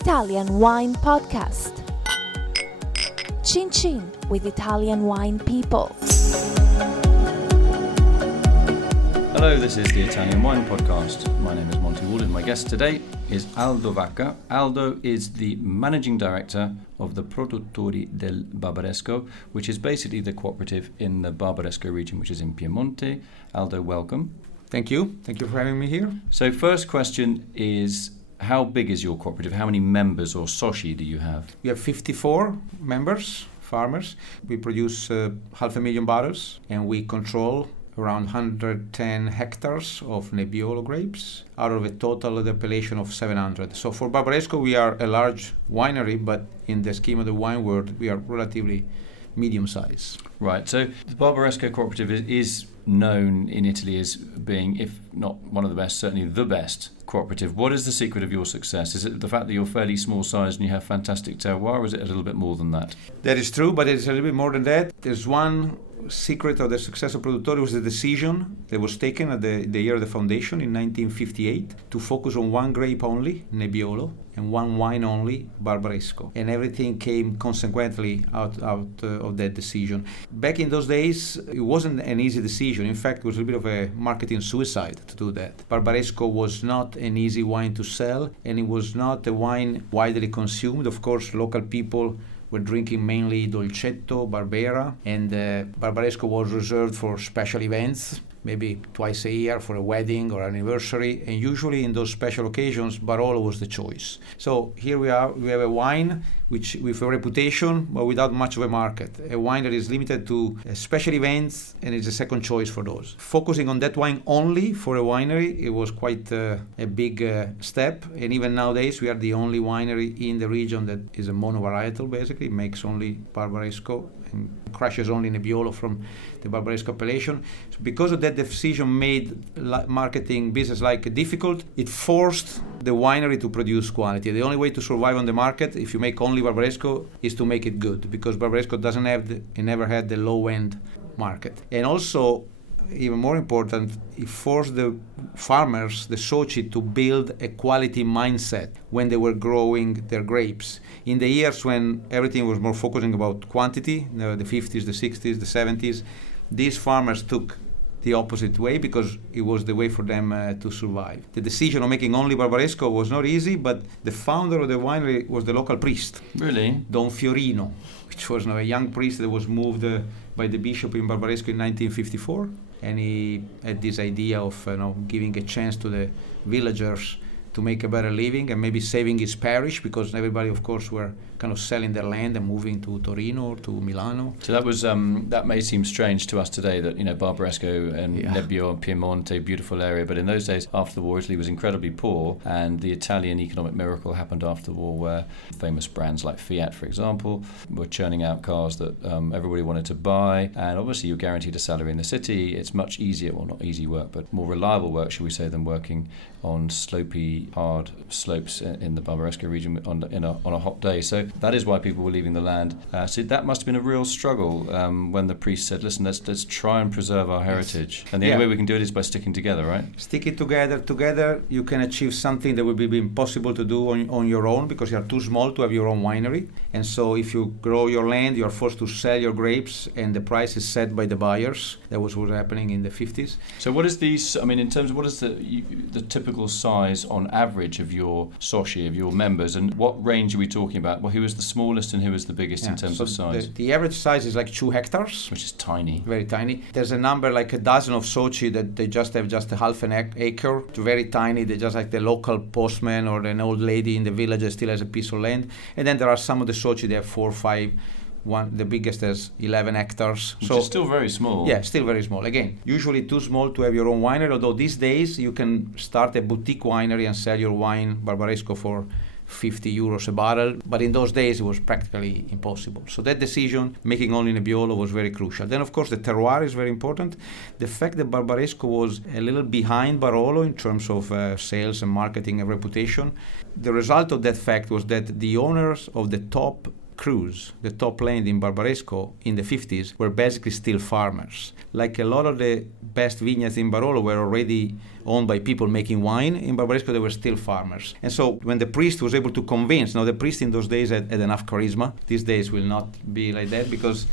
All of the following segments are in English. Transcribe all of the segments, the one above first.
Italian Wine Podcast. Chin Chin with Italian wine people. Hello, this is the Italian Wine Podcast. My name is Monty Waldin. My guest today is Aldo Vacca. Aldo is the managing director of the Produttori del Barbaresco, which is basically the cooperative in the Barbaresco region, which is in Piedmont. Aldo, welcome. Thank you. Thank you for having me here. So first question is, how big is your cooperative? How many members or soci do you have? We have 54 members, farmers. We produce 500,000 bottles, and we control around 110 hectares of Nebbiolo grapes out of a total appellation of 700. So for Barbaresco, we are a large winery, but in the scheme of the wine world, we are relatively medium size. Right, so the Barbaresco cooperative is known in Italy as being, if not one of the best, certainly the best cooperative. What is the secret of your success? Is it the fact that you're fairly small size and you have fantastic terroir, or is it a little bit more than that? That is true, but it's a little bit more than that. There's one secret of the success of Produttori was the decision that was taken at the year of the foundation in 1958 to focus on one grape only, Nebbiolo, and one wine only, Barbaresco. And everything came consequently out of that decision. Back in those days, it wasn't an easy decision. In fact, it was a bit of a marketing suicide to do that. Barbaresco was not an easy wine to sell, and it was not a wine widely consumed. Of course, local people were drinking mainly Dolcetto, Barbera, and Barbaresco was reserved for special events, maybe twice a year for a wedding or anniversary, and usually in those special occasions, Barolo was the choice. So here we are, we have a wine which with a reputation, but without much of a market. A wine that is limited to special events and is a second choice for those. Focusing on that wine only for a winery, it was quite a big step. And even nowadays, we are the only winery in the region that is a monovarietal, basically, makes only Barbaresco and crushes only Nebbiolo from the Barbaresco appellation. So because of that decision made marketing business like difficult, it forced the winery to produce quality. The only way to survive on the market, if you make only Barbaresco, is to make it good, because Barbaresco doesn't have it never had the low-end market. And also, even more important, it forced the farmers, the soci, to build a quality mindset when they were growing their grapes. In the years when everything was more focusing about quantity, the 50s, the 60s, the 70s, these farmers took the opposite way because it was the way for them to survive. The decision of making only Barbaresco was not easy, but the founder of the winery was the local priest. Really? Don Fiorino, which was a young priest that was moved by the bishop in Barbaresco in 1954. And he had this idea of giving a chance to the villagers to make a better living and maybe saving his parish, because everybody, of course, were kind of selling their land and moving to Torino or to Milano. So that was that may seem strange to us today, that Barbaresco and Nebbiolo and Piedmont, a beautiful area, but in those days after the war, Italy was incredibly poor, and the Italian economic miracle happened after the war, where famous brands like Fiat, for example, were churning out cars that everybody wanted to buy, and obviously you're guaranteed a salary in the city. It's much easier, well, not easy work, but more reliable work, should we say, than working on slopey, hard slopes in the Barbaresco region on a hot day. So that is why people were leaving the land. So that must have been a real struggle when the priest said, listen, let's try and preserve our heritage. And the only way we can do it is by sticking together, right? Stick it together. Together you can achieve something that would be impossible to do on your own, because you are too small to have your own winery. And so if you grow your land, you are forced to sell your grapes, and the price is set by the buyers. That was what was happening in the 50s. So what is in terms of what is the typical size on average of your soci, of your members, and what range are we talking about? Well, who is the smallest and who is the biggest in terms of size? The average size is like 2 hectares. Which is tiny. Very tiny. There's a number like a dozen of soci that they just have just a half an acre. It's very tiny. They're just like the local postman or an old lady in the village that still has a piece of land. And then there are some of the soci, they have 4 or 5. The biggest has 11 hectares. Which is still very small. Yeah, still very small. Again, usually too small to have your own winery, although these days you can start a boutique winery and sell your wine, Barbaresco, for 50 euros a bottle. But in those days, it was practically impossible. So that decision, making only Nebbiolo, was very crucial. Then, of course, the terroir is very important. The fact that Barbaresco was a little behind Barolo in terms of sales and marketing and reputation, the result of that fact was that the owners of the top crus, the top land in Barbaresco in the 50s, were basically still farmers. Like a lot of the best vineyards in Barolo were already owned by people making wine, in Barbaresco they were still farmers. And so when the priest was able to convince, now the priest in those days had enough charisma. These days will not be like that because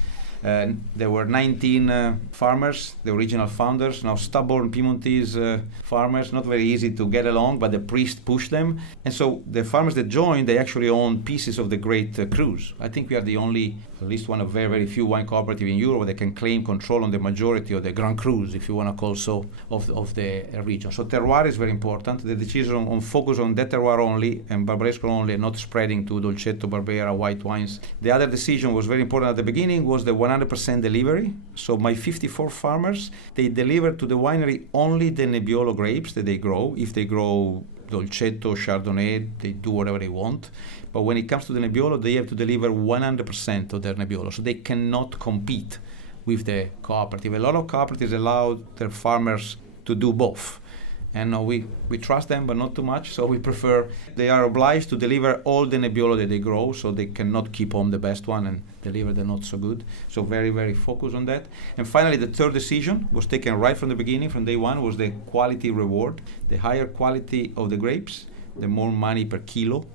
there were 19 farmers, the original founders, now stubborn Piedmontese farmers, not very easy to get along, but the priest pushed them. And so the farmers that joined, they actually owned pieces of the great crus. I think we are the only, at least one of very, very few wine cooperative in Europe that can claim control on the majority of the Grand Crus, if you want to call so, of the region. So terroir is very important. The decision on focus on that terroir only and Barbaresco only, and not spreading to Dolcetto, Barbera, white wines. The other decision was very important at the beginning was the 100% delivery. So my 54 farmers, they deliver to the winery only the Nebbiolo grapes that they grow. If they grow Dolcetto, Chardonnay, they do whatever they want. But when it comes to the Nebbiolo, they have to deliver 100% of their Nebbiolo. So they cannot compete with the cooperative. A lot of cooperatives allow their farmers to do both. And we trust them, but not too much. So we prefer, they are obliged to deliver all the Nebbiolo that they grow, so they cannot keep on the best one and deliver the not so good. So very, very focused on that. And finally, the third decision was taken right from the beginning, from day one, was the quality reward. The higher quality of the grapes, the more money per kilo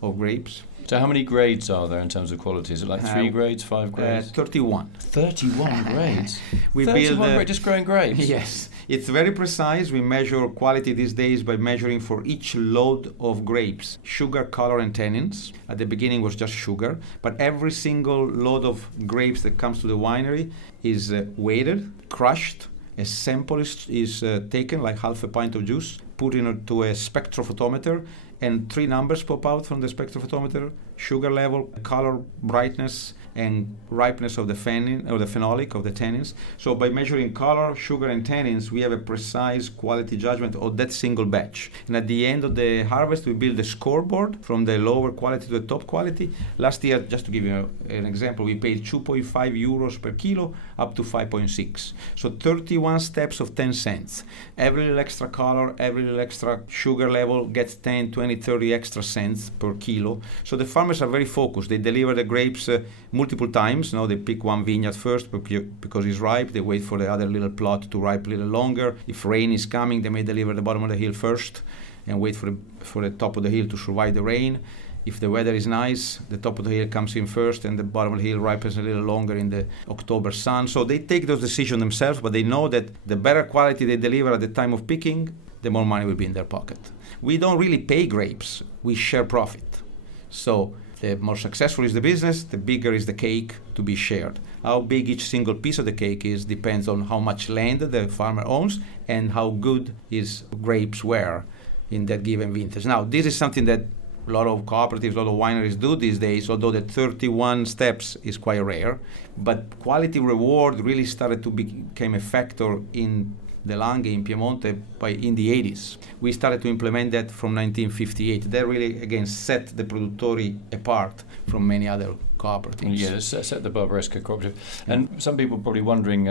of grapes. So how many grades are there in terms of quality? Is it like 3 grades, 5 grades? 31. 31 grades? We 31 build grades, just growing grapes? Yes. It's very precise. We measure quality these days by measuring for each load of grapes sugar, color, and tannins. At the beginning was just sugar, but every single load of grapes that comes to the winery is weighted, crushed. A sample is taken, like half a pint of juice, put into a spectrophotometer, and 3 numbers pop out from the spectrophotometer: sugar level, color, brightness, and ripeness of the phenolic, of the tannins. So by measuring color, sugar, and tannins, we have a precise quality judgment of that single batch. And at the end of the harvest, we build a scoreboard from the lower quality to the top quality. Last year, just to give you an example, we paid 2.5 euros per kilo up to 5.6. So 31 steps of 10 cents. Every little extra color, every little extra sugar level gets 10, 20, 30 extra cents per kilo. So the farmers are very focused. They deliver the grapes multiple times. They pick one vineyard first because it's ripe. They wait for the other little plot to ripe a little longer. If rain is coming, they may deliver the bottom of the hill first and wait for the top of the hill to survive the rain. If the weather is nice, the top of the hill comes in first and the bottom of the hill ripens a little longer in the October sun. So they take those decisions themselves, but they know that the better quality they deliver at the time of picking, the more money will be in their pocket. We don't really pay grapes, we share profit. So the more successful is the business, the bigger is the cake to be shared. How big each single piece of the cake is depends on how much land the farmer owns and how good his grapes were in that given vintage. Now, this is something that a lot of cooperatives, a lot of wineries do these days, although the 31 steps is quite rare. But quality reward really started to become a factor in the Langhe in Piedmont in the 80s. We started to implement that from 1958. That really, again, set the Produttori apart from many other cooperatives. Yeah, set the Barbaresco cooperative. And some people are probably wondering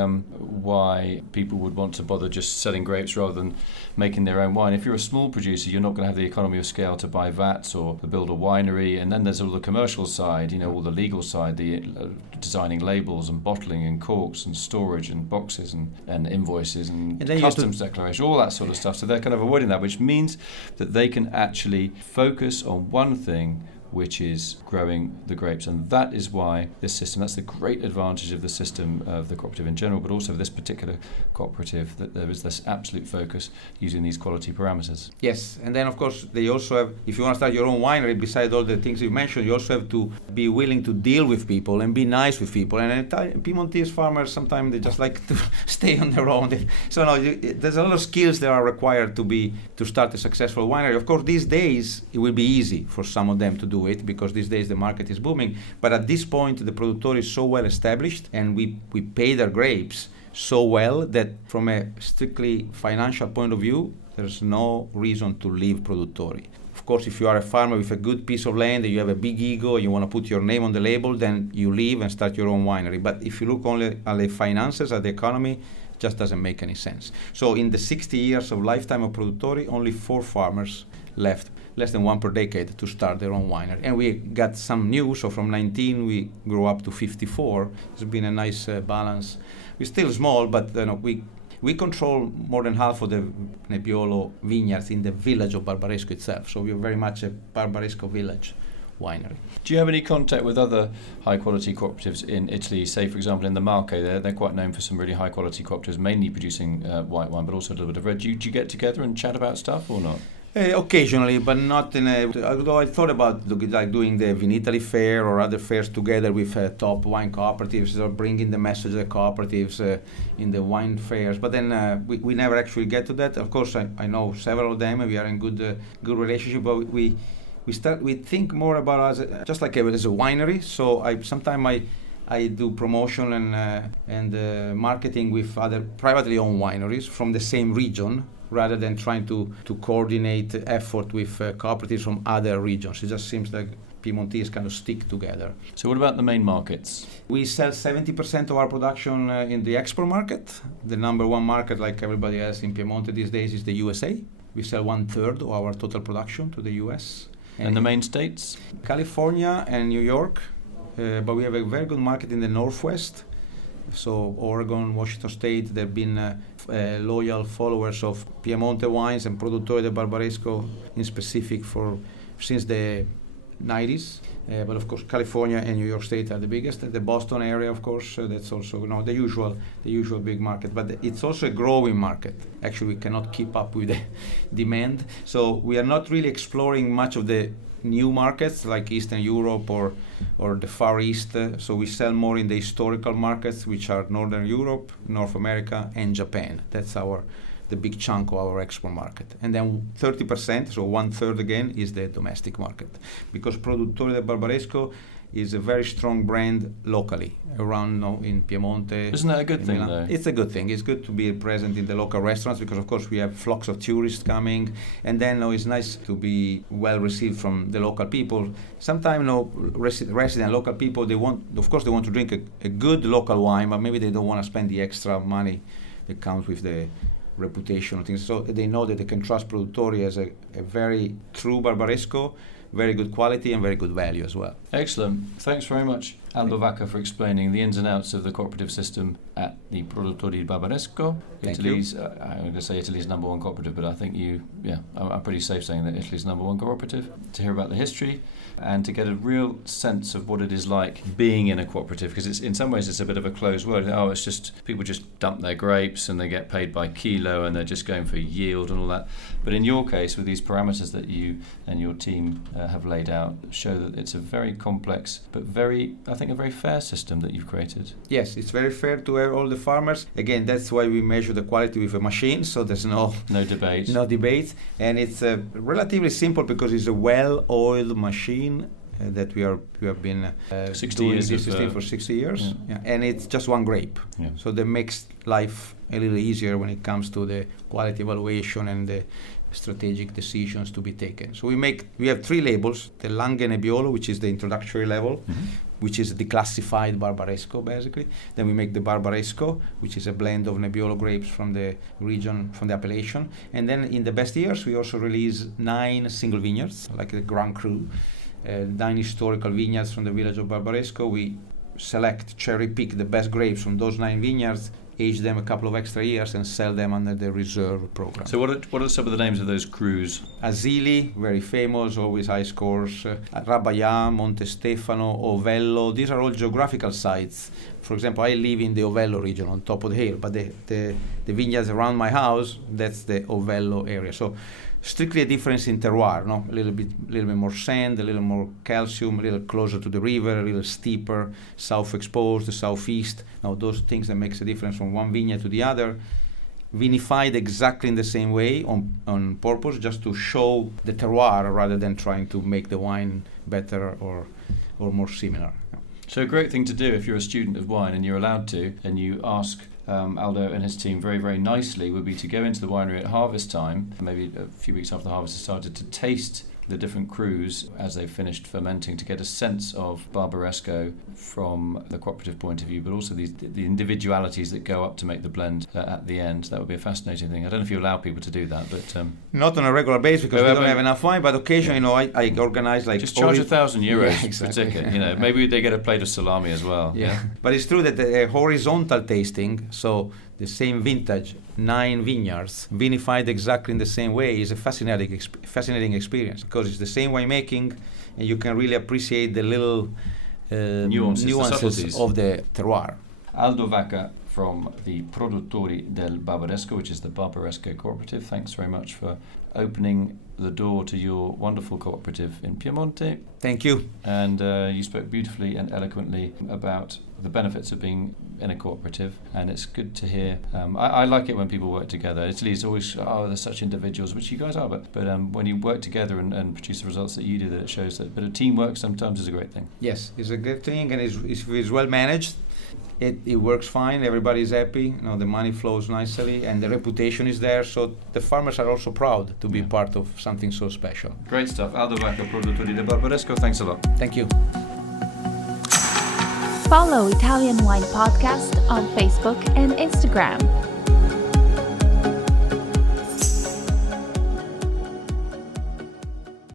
why people would want to bother just selling grapes rather than making their own wine. If you're a small producer, you're not going to have the economy of scale to buy vats or to build a winery. And then there's all the commercial side, all the legal side, the designing labels and bottling and corks and storage and boxes and invoices and customs declaration, all that sort of stuff. So they're kind of avoiding that, which means that they can actually focus on one thing, which is growing the grapes. And that is why this system, that's the great advantage of the system of the cooperative in general, but also of this particular cooperative, that there is this absolute focus using these quality parameters. Yes, and then of course they also have, if you want to start your own winery, besides all the things you mentioned, you also have to be willing to deal with people and be nice with people. And Piedmontese farmers, sometimes they just like to stay on their own. So there's a lot of skills that are required to start a successful winery. Of course, these days it will be easy for some of them to do it because these days the market is booming. But at this point, the Produttori is so well established and we pay their grapes so well that from a strictly financial point of view, there's no reason to leave Produttori. Of course, if you are a farmer with a good piece of land and you have a big ego, you want to put your name on the label, then you leave and start your own winery. But if you look only at the finances, at the economy, just doesn't make any sense. So in the 60 years of lifetime of Produttori, only 4 farmers left, less than 1 per decade, to start their own winery. And we got some new, so from 19 we grew up to 54. It's been a nice balance. We're still small, but we control more than half of the Nebbiolo vineyards in the village of Barbaresco itself. So we're very much a Barbaresco village winery. Do you have any contact with other high-quality cooperatives in Italy? Say, for example, in the Marche, they're quite known for some really high-quality cooperatives, mainly producing white wine, but also a little bit of red. Do you get together and chat about stuff or not? Occasionally, but not in a. Although I thought about doing the Vinitaly fair or other fairs together with top wine cooperatives, or bringing the message of the cooperatives in the wine fairs. But then we never actually get to that. Of course, I know several of them, and we are in good relationship. But we think more about us just like as a winery. So sometimes I do promotion and marketing with other privately owned wineries from the same region, rather than trying to coordinate effort with cooperatives from other regions. It just seems like Piemontese kind of stick together. So what about the main markets? We sell 70% of our production in the export market. The number one market, like everybody else in Piemonte these days, is the USA. We sell 1/3 of our total production to the US. And the main states? California and New York, but we have a very good market in the Northwest. So Oregon, Washington State, they've been loyal followers of Piemonte wines and Produttori del Barbaresco in specific since the 90s. But of course, California and New York State are the biggest. The Boston area, of course, that's also the usual big market. But it's also a growing market. Actually, we cannot keep up with the demand. So we are not really exploring much of the new markets like Eastern Europe or the Far East. So we sell more in the historical markets, which are Northern Europe, North America, and Japan. That's the big chunk of our export market. And then 30%, so 1/3 again, is the domestic market. Because Produttori del Barbaresco is a very strong brand locally around in Piemonte. Isn't that a good thing, Milan. though? It's a good thing. It's good to be present in the local restaurants because, of course, we have flocks of tourists coming. And then it's nice to be well received from the local people. Sometimes resident local people, they want to drink a good local wine, but maybe they don't want to spend the extra money that comes with the reputation and things. So they know that they can trust Produttori as a very true Barbaresco, very good quality and very good value as well. Excellent. Thanks very much, Aldo Vacca, for explaining the ins and outs of the cooperative system at the Produttori del Barbaresco. Italy's, I'm going to say Italy's number one cooperative, but I think I'm pretty safe saying that Italy's number one cooperative. To hear about the history and to get a real sense of what it is like being in a cooperative, because in some ways it's a bit of a closed world. It's just people just dump their grapes and they get paid by kilo and they're just going for yield and all that. But in your case, with these parameters that you and your team have laid out, show that it's a very complex but I think a very fair system that you've created. Yes, it's very fair to all the farmers. Again, that's why we measure the quality with a machine, so there's no debate. No debate, and it's relatively simple because it's a well-oiled machine that we have been 60 doing years this system for 60 years, and it's just one grape. Yeah. So that makes life a little easier when it comes to the quality evaluation and the strategic decisions to be taken. So we have 3 labels: the Langhe Nebbiolo, which is the introductory level, which is declassified Barbaresco basically. Then we make the Barbaresco, which is a blend of Nebbiolo grapes from the region, from the appellation. And then in the best years, we also release 9 single vineyards, like the Grand Cru, 9 historical vineyards from the village of Barbaresco. We cherry pick the best grapes from those 9 vineyards, age them a couple of extra years and sell them under the reserve program. So what are some of the names of those crus? Asili, very famous, always high scores. Rabaia, Monte Stefano, Ovello. These are all geographical sites. For example, I live in the Ovello region on top of the hill, but the vineyards around my house, that's the Ovello area. So strictly a difference in terroir, no? A little bit more sand, a little more calcium, a little closer to the river, a little steeper, south exposed, the southeast. Now those things that makes a difference from one vineyard to the other, vinified exactly in the same way on purpose, just to show the terroir rather than trying to make the wine better or more similar. So a great thing to do if you're a student of wine and you're allowed to, and you ask Aldo and his team very, very nicely, would be to go into the winery at harvest time, maybe a few weeks after the harvest has started, to taste the different crus as they've finished fermenting to get a sense of Barbaresco from the cooperative point of view, but also the individualities that go up to make the blend at the end. That would be a fascinating thing. I don't know if you allow people to do that, but not on a regular basis because we don't have enough wine. But occasionally, I organize like just charge €1,000 exactly. per ticket. Maybe they get a plate of salami as well. Yeah. But it's true that the horizontal tasting, so the same vintage, 9 vineyards, vinified exactly in the same way, is a fascinating experience because it's the same winemaking, and you can really appreciate the little nuances of the terroir. Aldo Vacca from the Produttori del Barbaresco, which is the Barbaresco cooperative. Thanks very much for opening the door to your wonderful cooperative in Piemonte. Thank you. And you spoke beautifully and eloquently about the benefits of being in a cooperative, and it's good to hear. I like it when people work together. Italy's always, they're such individuals, which you guys are, but when you work together and produce the results that you do, that it shows that. But a teamwork sometimes is a great thing. Yes, it's a good thing, and if it's well managed, it works fine. Everybody's happy. The money flows nicely, and the reputation is there. So the farmers are also proud to be part of something so special. Great stuff. Aldo Vacca, Produttori del Barbaresco. Thanks a lot. Thank you. Follow Italian Wine Podcast on Facebook and Instagram.